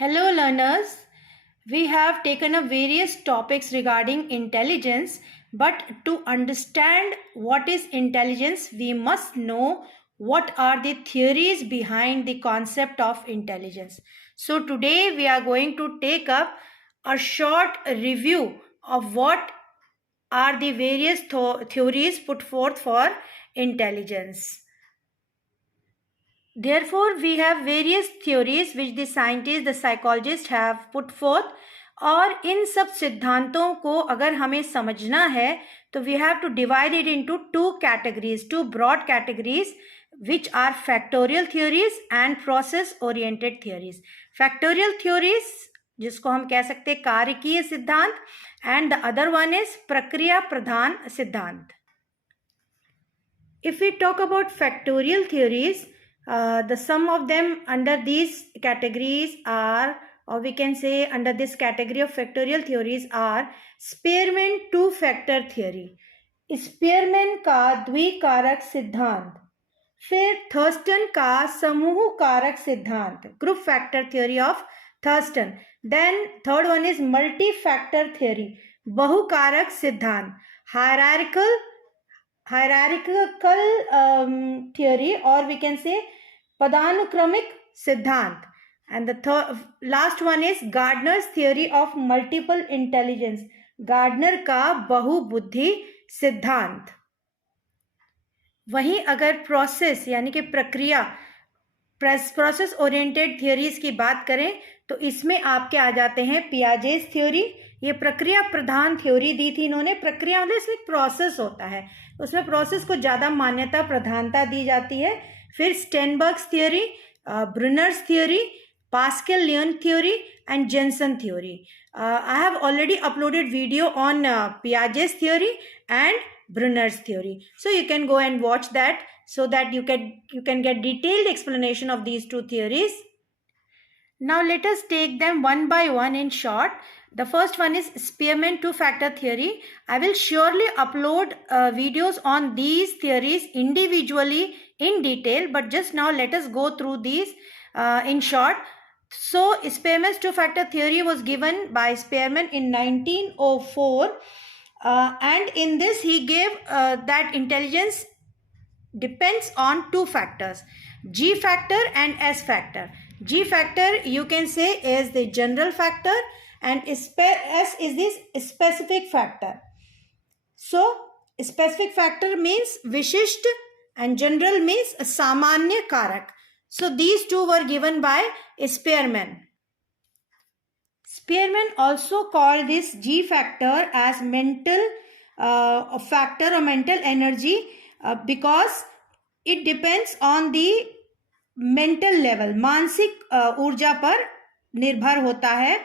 Hello, learners. We have taken up various topics regarding intelligence, but to understand what is intelligence, we must know what are the theories behind the concept of intelligence. So, today we are going to take up a short review of what are the various theories put forth for intelligence. Therefore, we have various theories which the scientists, the psychologists have put forth. और इन सब सिद्धांतों को अगर हमें समझना है तो we have to divide it into two broad categories which are factorial theories and process oriented theories. Factorial theories जिसको हम कह सकते हैं कारकीय सिद्धांत, and the other one is प्रक्रिया प्रधान सिद्धांत. If we talk about factorial theories, the sum of them under these categories are, or we can say under this category of factorial theories are Spearman two factor theory, Spearman का द्विकारक सिद्धांत, फिर Thurstone का समूह कारक सिद्धांत, group factor theory of Thurstone. Then third one is multi factor theory, बहुकारक सिद्धांत, hierarchical theory, or we can say पदानुक्रमिक सिद्धांत. And the last one is Gardner's theory of multiple intelligence, Gardner का बहुबुद्धि सिद्धांत. वहीं अगर प्रोसेस यानी कि प्रक्रिया, प्रोसेस ओरिएंटेड थियोरीज की बात करें तो इसमें आपके आ जाते हैं पियाजेस थ्योरी. ये प्रक्रिया प्रधान थ्योरी दी थी इन्होंने. प्रक्रिया मतलब इसमें प्रोसेस होता है, उसमें प्रोसेस को ज़्यादा मान्यता प्रधानता दी जाती है. फिर Sternberg's theory, Bruner's theory, Pascal Leone theory and Jensen theory. I have already uploaded video on Piaget's theory and Brunner's theory, so you can go and watch that so that you can get detailed explanation of these two theories. Now let us take them one by one in short. The first one is Spearman two-factor theory. I will surely upload videos on these theories individually in detail, but just now let us go through these in short. So Spearman's two-factor theory was given by Spearman in 1904. And in this he gave that intelligence depends on two factors, G factor and S factor. G factor you can say is the general factor and S is this specific factor. So specific factor means विशिष्ट and general means सामान्य कारक. So these two were given by Spearman. Spearman also called this G factor as mental factor or mental energy because it depends on the mental level, मानसिक ऊर्जा पर निर्भर होता है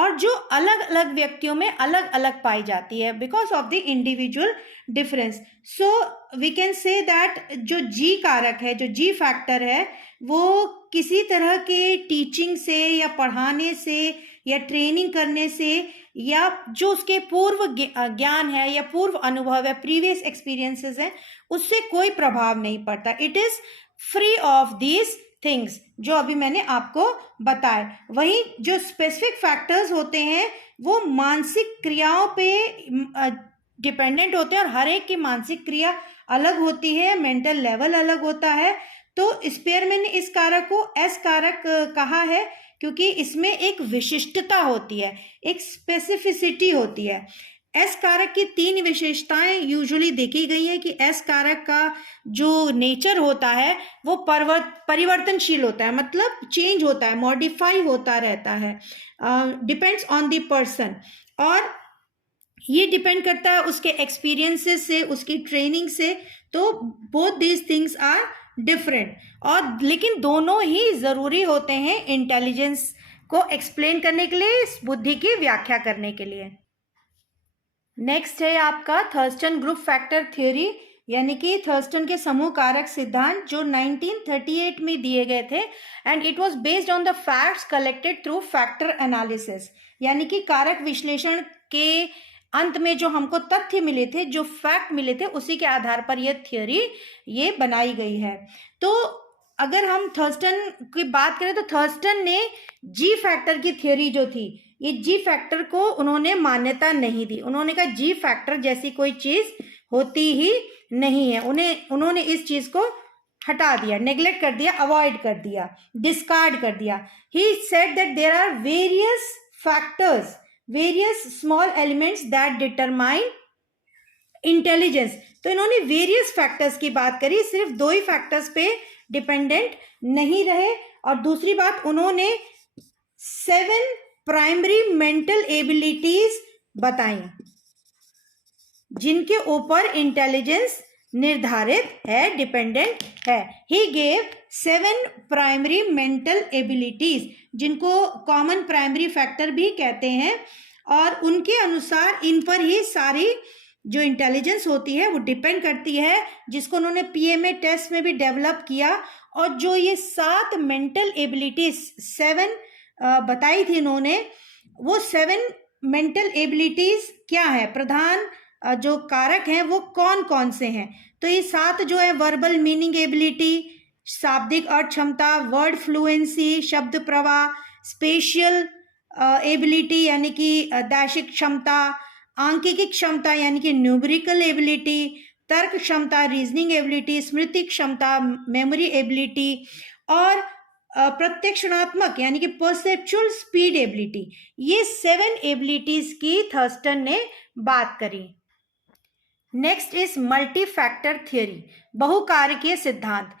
और जो अलग अलग व्यक्तियों में अलग अलग पाई जाती है because of the individual difference. So we can say that जो G कारक है, जो G फैक्टर है, वो किसी तरह के टीचिंग से या पढ़ाने से या ट्रेनिंग करने से या जो उसके पूर्व ज्ञान है या पूर्व अनुभव है, प्रीवियस एक्सपीरियंसेस हैं, उससे कोई प्रभाव नहीं पड़ता. It is free of these things जो अभी मैंने आपको बताए. वहीं जो स्पेसिफिक फैक्टर्स होते हैं वो मानसिक क्रियाओं पे डिपेंडेंट होते हैं और हर एक की मानसिक क्रिया अलग होती है, मेंटल लेवल अलग होता है. तो स्पेयरमैन ने इस कारक को एस कारक कहा है क्योंकि इसमें एक विशिष्टता होती है, एक स्पेसिफिसिटी होती है. एस कारक की तीन विशेषताएं यूजुअली देखी गई हैं कि एस कारक का जो नेचर होता है वो परिवर्तनशील होता है, मतलब चेंज होता है, मॉडिफाई होता रहता है, डिपेंड्स ऑन द पर्सन. और ये डिपेंड करता है उसके एक्सपीरियंसेस से, उसकी ट्रेनिंग से. तो both these things are different और लेकिन दोनों ही ज़रूरी होते हैं इंटेलिजेंस को एक्सप्लेन करने के लिए, इस बुद्धि की व्याख्या करने के लिए. नेक्स्ट है आपका थर्स्टन ग्रुप फैक्टर थ्योरी, यानी कि थर्स्टन के समूह कारक सिद्धांत जो 1938 में दिए गए थे. And it was based on the facts collected through factor analysis, यानी कि कारक विश्लेषण के अंत में जो हमको तथ्य मिले थे, जो फैक्ट मिले थे, उसी के आधार पर यह थ्योरी ये बनाई गई है. तो अगर हम थर्स्टन की बात करें तो थर्स्टन ने जी फैक्टर की थ्योरी जो थी, ये जी फैक्टर को उन्होंने मान्यता नहीं दी। उन्होंने कहा जी फैक्टर जैसी कोई चीज होती ही नहीं है। उन्होंने इस चीज को हटा दिया, नेग्लेक्ट कर दिया, अवॉइड कर दिया, डिस्कार्ड कर दिया। He said that there are various factors, various small elements that determine intelligence. तो इन्होंने वेरियस फैक्टर्स की बात करी, सिर्फ 2 ही फैक्टर्स पे डिपेंडेंट नहीं रहे। और दूसरी बात, उन्होंने 7 प्राइमरी मेंटल एबिलिटीज बताई जिनके ऊपर इंटेलिजेंस निर्धारित है, डिपेंडेंट है। He gave 7 primary mental abilities, जिनको कॉमन प्राइमरी फैक्टर भी कहते हैं, और उनके अनुसार इन पर ही सारी जो इंटेलिजेंस होती है वो डिपेंड करती है, जिसको उन्होंने पीएमए टेस्ट में भी डेवलप किया। और जो ये 7 मेंटल एबिलिटीज 7 बताई थी इन्होंने, वो 7 मेंटल एबिलिटीज क्या है, प्रधान जो कारक हैं वो कौन कौन से हैं। तो ये 7 जो है, वर्बल मीनिंग एबिलिटी, शाब्दिक अर्थ क्षमता, वर्ड फ्लुएंसी, शब्द प्रवाह, स्पेशियल एबिलिटी यानी कि दैशिक क्षमता, आंकिकी क्षमता यानी कि न्यूमेरिकल एबिलिटी, तर्क क्षमता, रीजनिंग एबिलिटी, स्मृति क्षमता, मेमोरी एबिलिटी, और प्रत्यक्षणात्मक यानी कि परसेप्चुअल स्पीड एबिलिटी। ये 7 एबिलिटीज की थर्स्टन ने बात करी। Next is multi factor theory, बहुकारकीय सिद्धांत।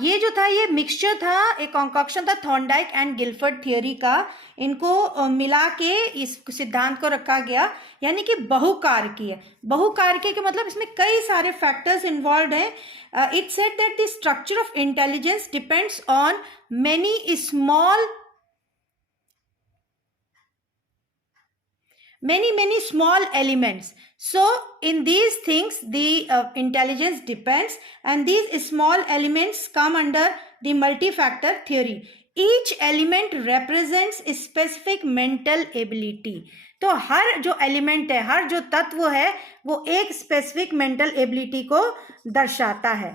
ये जो था, ये मिक्सचर था, एक कॉन्कॉक्शन था थॉर्नडाइक एंड गिलफर्ड थ्योरी का। इनको मिला के इस सिद्धांत को रखा गया, यानी कि बहुकारकीय। बहुकारकीय के मतलब इसमें कई सारे फैक्टर्स इन्वॉल्व हैं। It said that the structure of intelligence depends on many small elements. So in these things the intelligence depends, and these small elements come under the multi-factor theory. Each element represents a specific mental ability. तो हर जो element है, हर जो तत्व है, वो एक specific mental ability को दर्शाता है।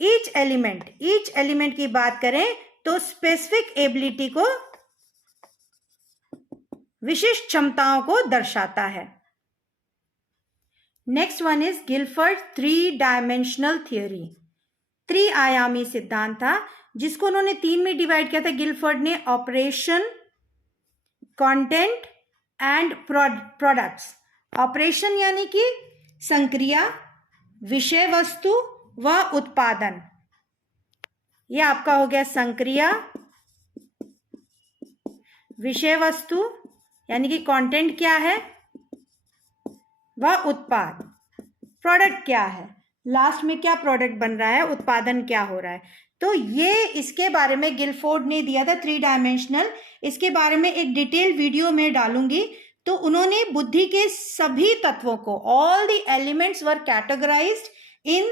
ईच एलिमेंट की बात करें तो स्पेसिफिक एबिलिटी को, विशिष्ट क्षमताओं को दर्शाता है। Next one is Gilford 3 dimensional theory, 3 आयामी सिद्धांत था, जिसको उन्होंने 3 में डिवाइड किया था गिलफर्ड ने, operation, content and products. Operation यानी कि संक्रिया, विषय वस्तु व उत्पादन। यह आपका हो गया संक्रिया, विषय वस्तु यानी कि कंटेंट क्या है, वह उत्पाद, प्रोडक्ट क्या है, लास्ट में क्या प्रोडक्ट बन रहा है, उत्पादन क्या हो रहा है। तो ये इसके बारे में गिलफोर्ड ने दिया था 3 डायमेंशनल। इसके बारे में एक डिटेल वीडियो में डालूंगी। तो उन्होंने बुद्धि के सभी तत्वों को, all the elements were categorised in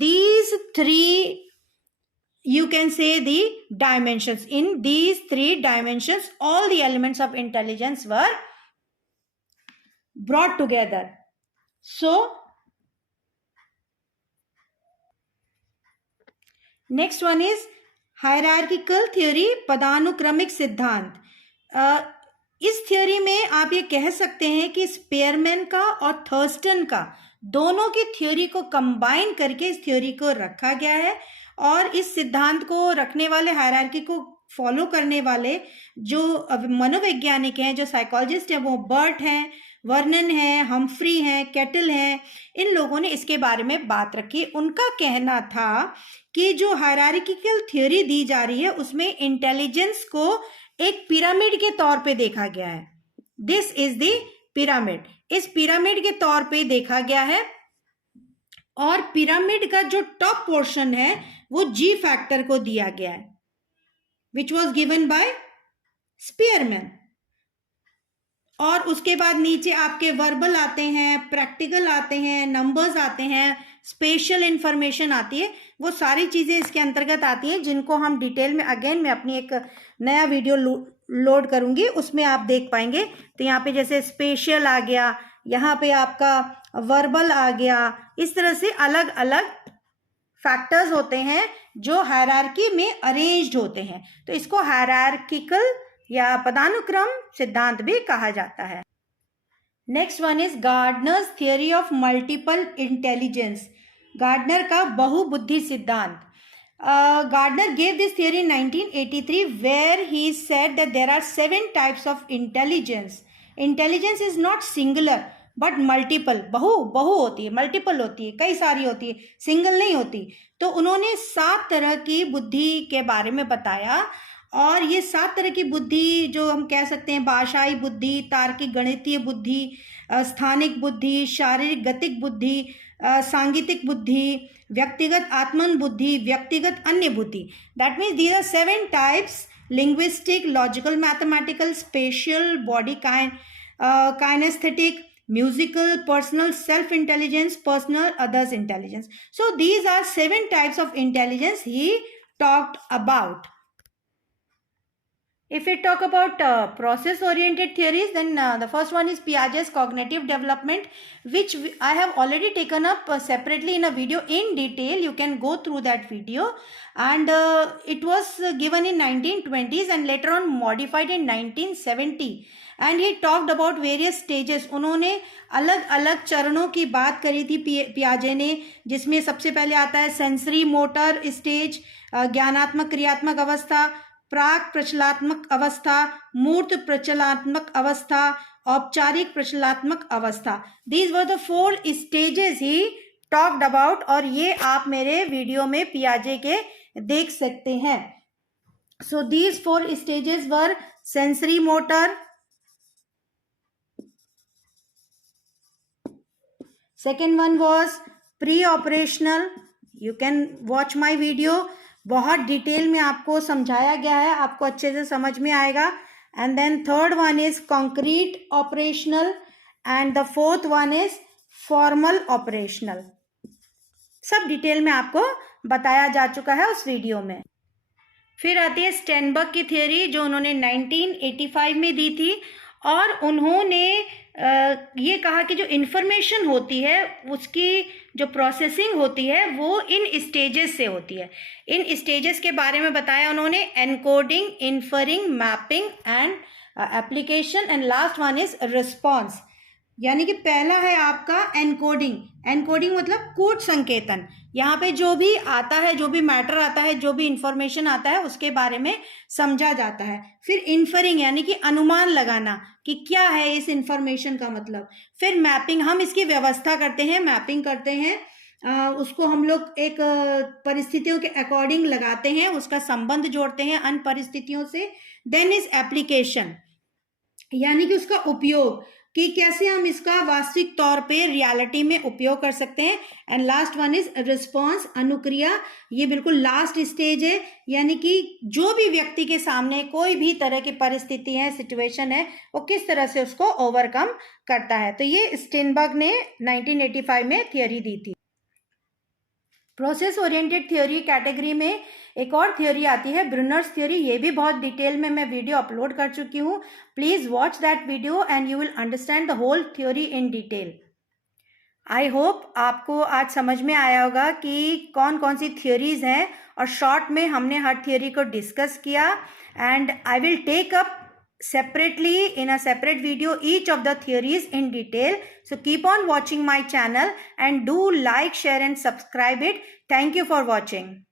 these 3, you can say the dimensions. In these 3 dimensions all the elements of intelligence were brought together. So next one is hierarchical theory, पदानुक्रमिक सिद्धांत। इस थ्योरी में आप ये कह सकते हैं कि स्पेयरमैन का और थर्स्टन का, दोनों की थ्योरी को कंबाइन करके इस थ्योरी को रखा गया है। और इस सिद्धांत को रखने वाले, हायरार्की को फॉलो करने वाले जो मनोवैज्ञानिक हैं, जो साइकोलॉजिस्ट हैं, वो बर्ट हैं, वर्नन है, हम्फ्री हैं, केटल हैं। इन लोगों ने इसके बारे में बात रखी। उनका कहना था कि जो हायरार्किकल थ्योरी दी जा रही है उसमें इंटेलिजेंस को एक पिरामिड के तौर पे देखा गया है। दिस इज द पिरामिड, इस पिरामिड के तौर पे देखा गया है। और पिरामिड का जो टॉप पोर्शन है वो जी फैक्टर को दिया गया है, which was given by Spearman. और उसके बाद नीचे आपके वर्बल आते हैं, प्रैक्टिकल आते हैं, नंबर्स आते हैं, स्पेशल इंफॉर्मेशन आती है। वो सारी चीज़ें इसके अंतर्गत आती हैं, जिनको हम डिटेल में अगेन मैं अपनी एक नया वीडियो लोड करूंगी, उसमें आप देख पाएंगे। तो यहाँ पे जैसे स्पेशल आ गया, यहाँ पे आपका वर्बल आ गया, इस तरह से अलग अलग फैक्टर्स होते हैं जो हायरार्की में अरेंज्ड होते हैं, तो इसको हायरार्किकल या पदानुक्रम सिद्धांत भी कहा जाता है। Next one is Gardner's theory of multiple intelligence, Gardner का बहुबुद्धि सिद्धांत। Gardner gave this theory in 1983 where he said that there are 7 types of intelligence. Intelligence is not singular but multiple, बहु होती है, मल्टीपल होती है, कई सारी होती है, सिंगल नहीं होती। तो उन्होंने 7 तरह की बुद्धि के बारे में बताया, और ये 7 तरह की बुद्धि जो हम कह सकते हैं, भाषाई बुद्धि, तार्किक गणितीय बुद्धि, स्थानिक बुद्धि, शारीरिक गतिक बुद्धि, सांगीतिक बुद्धि, व्यक्तिगत आत्मन बुद्धि, व्यक्तिगत अन्य बुद्धि। That means these are 7 types: linguistic, logical, mathematical, spatial, body kinesthetic, musical, personal, self intelligence, personal, others intelligence. So these are 7 types of intelligence he talked about. If we talk about process oriented theories, then the first one is Piaget's cognitive development, which I have already taken up separately in a video in detail. You can go through that video, and it was given in 1920s and later on modified in 1970, and he talked about various stages. उन्होंने अलग अलग चरणों की बात करी थी पियाजे ने, जिसमें सबसे पहले आता है सेंसरी मोटर स्टेज, ज्ञानात्मक क्रियात्मक अवस्था, प्राक प्रचलात्मक अवस्था, मूर्त प्रचलात्मक अवस्था, औपचारिक प्रचलात्मक अवस्था. These were the 4 stages he talked about, और ये आप मेरे वीडियो में पियाजे के देख सकते हैं. So these 4 stages were sensory motor, second one was pre-operational. You can watch my video, बहुत डिटेल में आपको समझाया गया है, आपको अच्छे से समझ में आएगा. And then third one is concrete operational, and the fourth one is formal operational. सब डिटेल में आपको बताया जा चुका है उस वीडियो में. फिर आती है स्टेनबर्ग की थियरी, जो उन्होंने 1985 में दी थी, और उन्होंने ये कहा कि जो इन्फॉर्मेशन होती है उसकी जो प्रोसेसिंग होती है वो इन स्टेजेस से होती है. इन स्टेजेस के बारे में बताया उन्होंने: encoding, inferring, mapping and application, and last one is response. यानी कि पहला है आपका एनकोडिंग. एनकोडिंग मतलब कूट संकेतन. यहाँ पे जो भी आता है, जो भी मैटर आता है, जो भी इंफॉर्मेशन आता है, उसके बारे में समझा जाता है. फिर इन्फरिंग यानी कि अनुमान लगाना कि क्या है इस इंफॉर्मेशन का मतलब. फिर मैपिंग, हम इसकी व्यवस्था करते हैं, मैपिंग करते हैं, उसको हम लोग एक परिस्थितियों के अकॉर्डिंग लगाते हैं, उसका संबंध जोड़ते हैं अन्य परिस्थितियों से. देन इज एप्लीकेशन, यानी कि उसका उपयोग, कि कैसे हम इसका वास्तविक तौर पे रियलिटी में उपयोग कर सकते हैं. And last one is response, अनुक्रिया. ये बिल्कुल लास्ट स्टेज है, यानी कि जो भी व्यक्ति के सामने कोई भी तरह की परिस्थिति है, सिचुएशन है, वो किस तरह से उसको ओवरकम करता है. तो ये स्टेनबर्ग ने 1985 में थियोरी दी थी. प्रोसेस ओरिएंटेड थ्योरी कैटेगरी में एक और थ्योरी आती है, ब्रूनर्स थ्योरी. ये भी बहुत डिटेल में मैं वीडियो अपलोड कर चुकी हूँ. Please watch that video and you will understand the whole theory in detail. I hope आपको आज समझ में आया होगा कि कौन कौन सी थ्योरीज हैं, और शॉर्ट में हमने हर थ्योरी को डिस्कस किया. And I will take up separately in a separate video each of the theories in detail. So keep on watching my channel and do like, share and subscribe it. Thank you for watching.